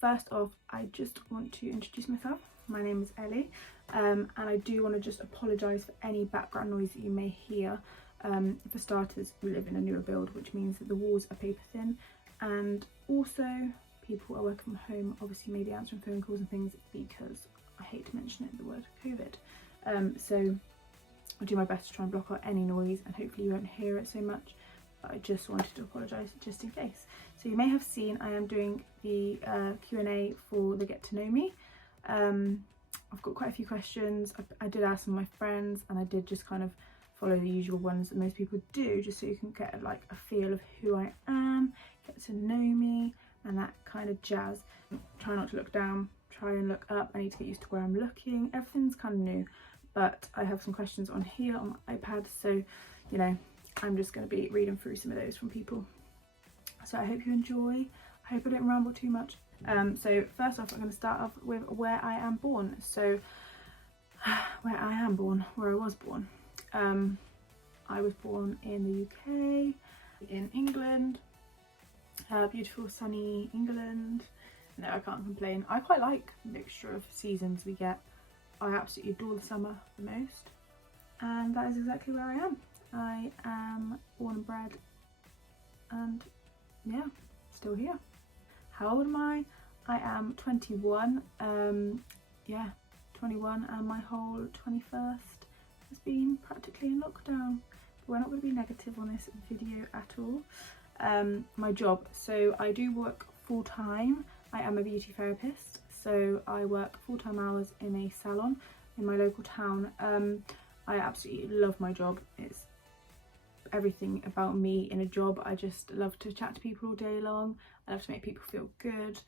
First off, I just want to introduce myself. My name is Ellie, and I do want to just apologise for any background noise that you may hear. For starters, we live in a newer build, which means that the walls are paper thin, and also people are working from home, obviously maybe answering phone calls and things, because I hate to mention it, the word COVID. So I'll do my best to try and block out any noise, and hopefully you won't hear it so much. But I just wanted to apologise just in case. So you may have seen I am doing the Q&A for the Get to Know Me. I've got quite a few questions. I did ask some of my friends, and I did just kind of follow the usual ones that most people do, just so you can get like a feel of who I am, get to know me, and that kind of jazz. Try not to look down, try and look up. I need to get used to where I'm looking. Everything's kind of new, but I have some questions on here on my iPad, so you know, I'm just going to be reading through some of those from people. So I hope you enjoy. I hope I don't ramble too much. So first off, I'm going to start off with where I am born. So where I was born. I was born in the UK, in England, beautiful sunny England. No, I can't complain. I quite like the mixture of seasons we get. I absolutely adore the summer the most, and that is exactly where I am. I am born and bred, and yeah, still here. How old am I? I am 21. Yeah, 21, and my whole 21st has been practically in lockdown. But we're not going to be negative on this video at all. My job, so I do work full-time. I am a beauty therapist, so I work full-time hours in a salon in my local town. I absolutely love my job. It's everything about me in a job. I just love to chat to people all day long. I love to make people feel good.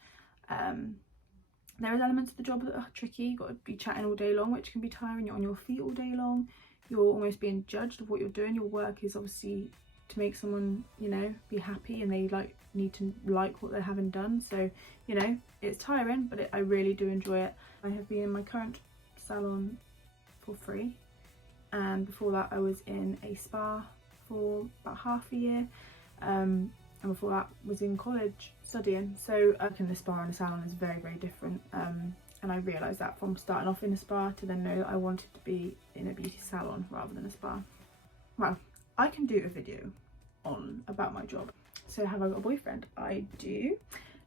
There is elements of the job that are tricky. You've got to be chatting all day long, which can be tiring. You're on your feet all day long. You're almost being judged of what you're doing. Your work is obviously to make someone, you know, be happy, and they need to like what they're having done. So, you know, it's tiring, but I really do enjoy it. I have been in my current salon for free, and before that I was in a spa for about half a year, and before that was in college studying. So working in a spa and a salon is very, very different, and I realised that from starting off in a spa to then know that I wanted to be in a beauty salon rather than a spa. Well, I can do a video about my job. So have I got a boyfriend? I do.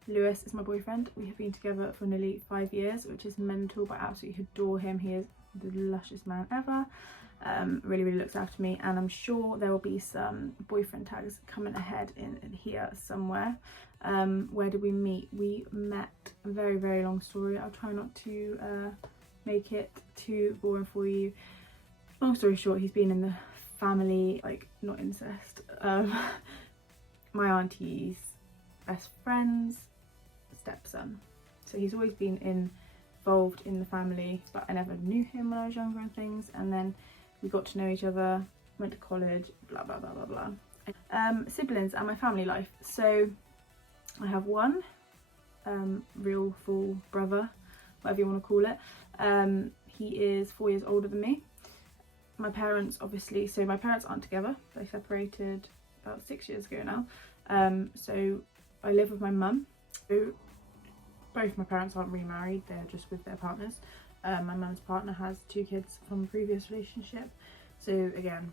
Lewis is my boyfriend. We have been together for nearly 5 years, which is mental, but I absolutely adore him. He is the lushest man ever. Really looks after me, and I'm sure there will be some boyfriend tags coming ahead in here somewhere. Where did we meet? We met, a very, very long story. I'll try not to make it too boring for you. Long story short, he's been in the family, like, not incest, my auntie's best friend's stepson. So he's always been involved in the family, but I never knew him when I was younger and things. And then we got to know each other, went to college, blah blah blah blah blah. Siblings and my family life. So I have one real full brother, whatever you want to call it. He is 4 years older than me. My parents, obviously, so my parents aren't together. They separated about 6 years ago now. So I live with my mum. So both my parents aren't remarried, they're just with their partners. My mum's partner has 2 kids from a previous relationship. So again,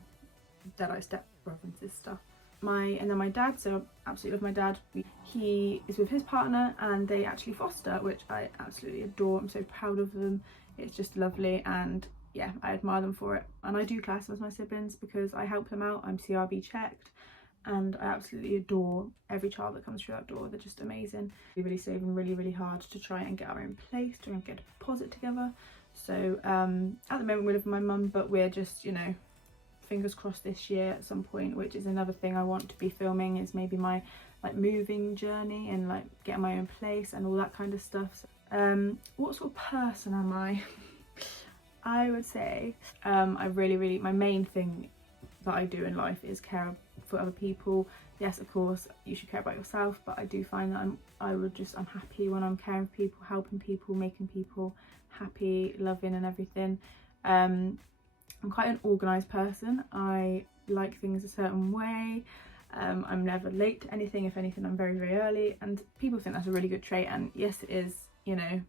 dead-eye step brother and sister. And then my dad, so I absolutely love my dad. He is with his partner, and they actually foster, which I absolutely adore. I'm so proud of them. It's just lovely, and yeah, I admire them for it. And I do class them as my siblings because I help them out. I'm CRB checked, and I absolutely adore every child that comes through that door. They're just amazing. We're really saving really hard to try and get our own place, to try and get a deposit together. So at the moment we live with my mum, but we're just, you know, fingers crossed this year at some point, which is another thing I want to be filming, is maybe my like moving journey and like getting my own place and all that kind of stuff. So, what sort of person am I? I would say I really, my main thing that I do in life is care for other people. Yes, of course, you should care about yourself, but I do find that I'm happy when I'm caring for people, helping people, making people happy, loving and everything. I'm quite an organised person. I like things a certain way. I'm never late to anything. If anything, I'm very, very early, and people think that's a really good trait, and yes it is, you know,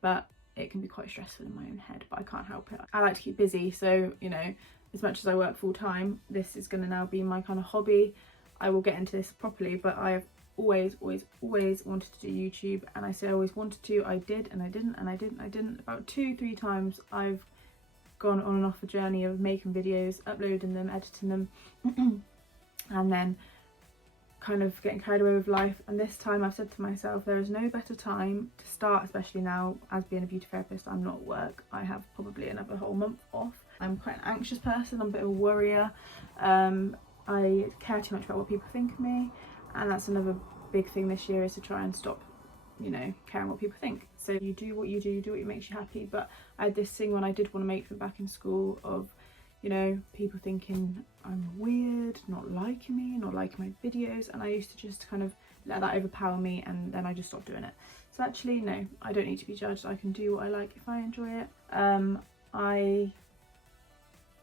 but it can be quite stressful in my own head, but I can't help it. I like to keep busy, so, you know, as much as I work full time, this is going to now be my kind of hobby. I will get into this properly, but I have always wanted to do YouTube, and I say I always wanted to. I did, and I didn't, and I didn't. About 2-3 times I've gone on and off a journey of making videos, uploading them, editing them, and then kind of getting carried away with life. And this time I've said to myself, there is no better time to start, especially now as being a beauty therapist. I'm not at work. I have probably another whole month off. I'm quite an anxious person. I'm a bit of a worrier. I care too much about what people think of me, and that's another big thing this year, is to try and stop, you know, caring what people think. So you do what you do what makes you happy. But I had this thing when I did want to make them back in school of, you know, people thinking I'm weird, not liking me, not liking my videos, and I used to just kind of let that overpower me, and then I just stopped doing it. So actually, no, I don't need to be judged. I can do what I like if I enjoy it. I'm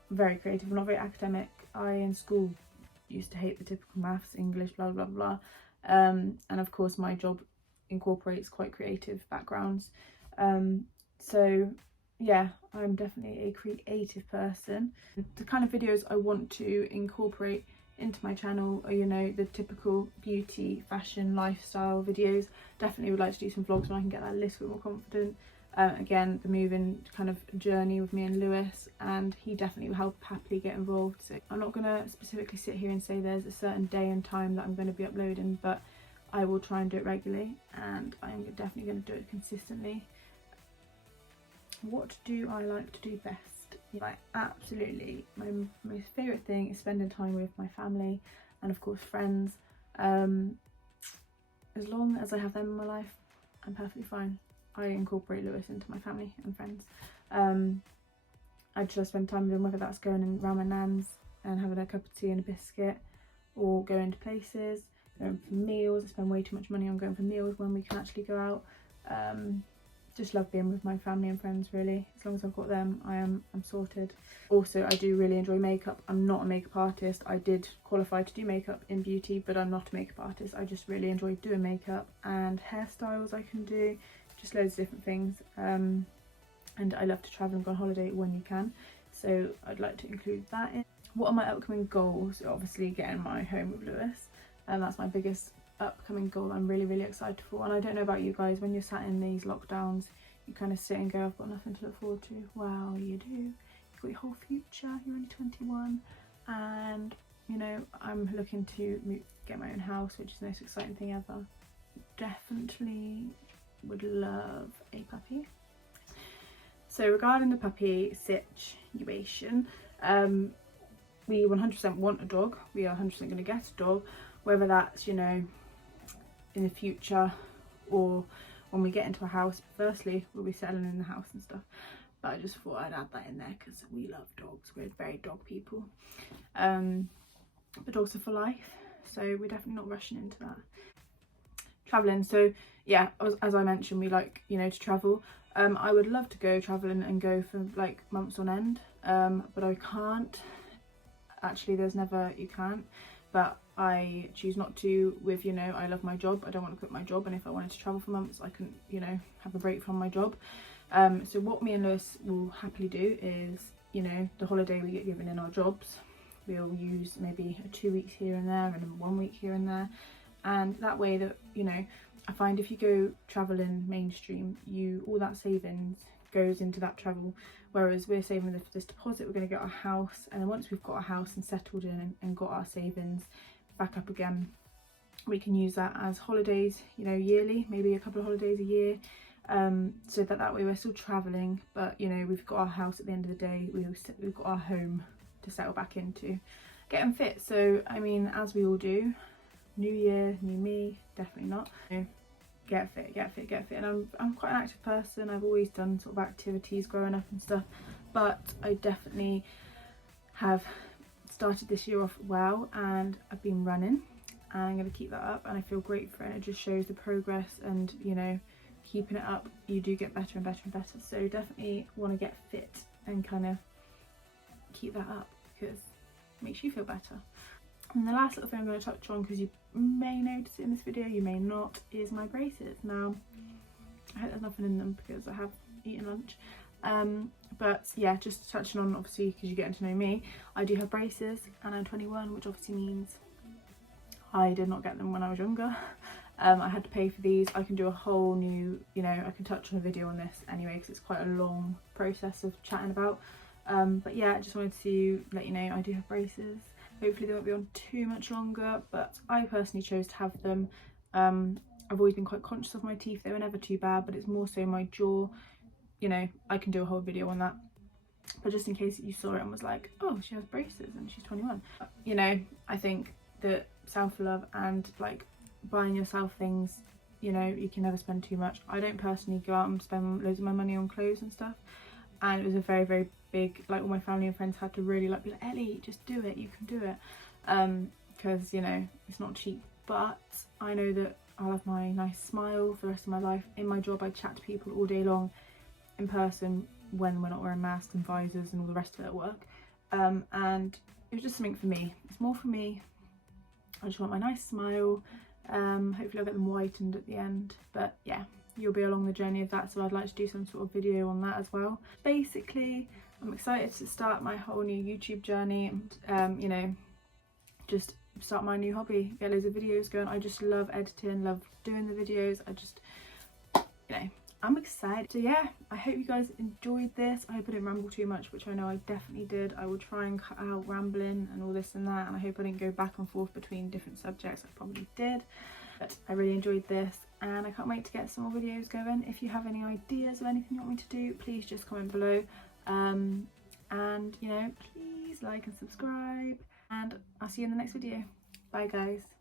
very creative. I'm not very academic. I in school used to hate the typical maths, English, blah blah blah, and of course my job incorporates quite creative backgrounds. So yeah, I'm definitely a creative person. The kind of videos I want to incorporate into my channel are, you know, the typical beauty, fashion, lifestyle videos. Definitely would like to do some vlogs when I can get that a little bit more confident. Again, the moving kind of journey with me and Lewis, and he definitely will help happily get involved. So I'm not going to specifically sit here and say there's a certain day and time that I'm going to be uploading, but I will try and do it regularly, and I'm definitely going to do it consistently. What do I like to do best? Like, absolutely, my most favourite thing is spending time with my family and of course friends. As long as I have them in my life, I'm perfectly fine. I incorporate Lewis into my family and friends. I just spend time with him, whether that's going around my nan's and having a cup of tea and a biscuit, or going to places, going for meals. I spend way too much money on going for meals when we can actually go out. Just love being with my family and friends, really. As long as I've got them, I'm sorted. Also, I do really enjoy makeup. I'm not a makeup artist. I did qualify to do makeup in beauty, but I'm not a makeup artist. I just really enjoy doing makeup, and hairstyles I can do, just loads of different things. And I love to travel and go on holiday when you can, so I'd like to include that in. What are my upcoming goals? Obviously getting my home with Lewis, and that's my biggest upcoming goal. I'm really excited for. And I don't know about you guys, when you're sat in these lockdowns, you kind of sit and go, I've got nothing to look forward to. Well, you do. You've got your whole future. You're only 21, and you know, I'm looking to get my own house, which is the most exciting thing ever. Definitely would love a puppy. So regarding the puppy situation, we 100% want a dog. We are 100% going to get a dog, whether that's, you know, in the future or when we get into a house. Firstly, we'll be settling in the house and stuff, but I just thought I'd add that in there because we love dogs. We're very dog people. But dogs are for life, so we're definitely not rushing into that. Traveling, so yeah, as I mentioned, we like, you know, to travel. I would love to go traveling and go for like months on end, but I can't. Actually, there's never, you can't, but I choose not to. With, you know, I love my job. I don't want to quit my job, and if I wanted to travel for months, I couldn't, you know, have a break from my job. So what me and Lewis will happily do is, you know, the holiday we get given in our jobs, we'll use maybe 2 weeks here and there and 1 week here and there, and that way, that, you know, I find if you go travelling mainstream, all that savings goes into that travel, whereas we're saving this deposit. We're going to get our house, and then once we've got our house and settled in and got our savings back up again, we can use that as holidays, you know, yearly, maybe a couple of holidays a year, so that way we're still travelling, but, you know, we've got our house at the end of the day. We've got our home to settle back into. Getting fit, so I mean, as we all do, new year, new me, definitely not. Get fit, and I'm quite an active person. I've always done sort of activities growing up and stuff, but I definitely have started this year off well, and I've been running, and I'm going to keep that up, and I feel great for it. It just shows the progress, and, you know, keeping it up, you do get better and better and better. So definitely want to get fit and kind of keep that up, because it makes you feel better. And the last little thing I'm going to touch on, because you may notice it in this video, you may not, is my braces. Now, I hope there's nothing in them because I have eaten lunch. But yeah, just touching on, obviously, because you're getting to know me, I do have braces and I'm 21, which obviously means I did not get them when I was younger. I had to pay for these. I can do a whole new, you know, I can touch on a video on this anyway because it's quite a long process of chatting about. But yeah, I just wanted to let you know I do have braces. Hopefully they won't be on too much longer, but I personally chose to have them. I've always been quite conscious of my teeth. They were never too bad, but it's more so my jaw. You know, I can do a whole video on that. But just in case you saw it and was like, oh, she has braces and she's 21. You know, I think that self-love and like buying yourself things, you know, you can never spend too much. I don't personally go out and spend loads of my money on clothes and stuff. And it was a very, very big, like all my family and friends had to really like be like, Ellie, just do it, you can do it. Because, you know, it's not cheap. But I know that I'll have my nice smile for the rest of my life. In my job, I chat to people all day long in person when we're not wearing masks and visors and all the rest of it at work. And it was just something for me. It's more for me. I just want my nice smile. Hopefully I'll get them whitened at the end. But yeah, you'll be along the journey of that, so I'd like to do some sort of video on that as well. Basically, I'm excited to start my whole new YouTube journey and, you know, just start my new hobby, get loads of videos going. I just love editing, love doing the videos. I just, you know, I'm excited. So yeah, I hope you guys enjoyed this. I hope I didn't ramble too much, which I know I definitely did. I will try and cut out rambling and all this and that, and I hope I didn't go back and forth between different subjects. I probably did, but I really enjoyed this and I can't wait to get some more videos going. If you have any ideas or anything you want me to do, please just comment below. And you know, please like and subscribe, and I'll see you in the next video. Bye guys.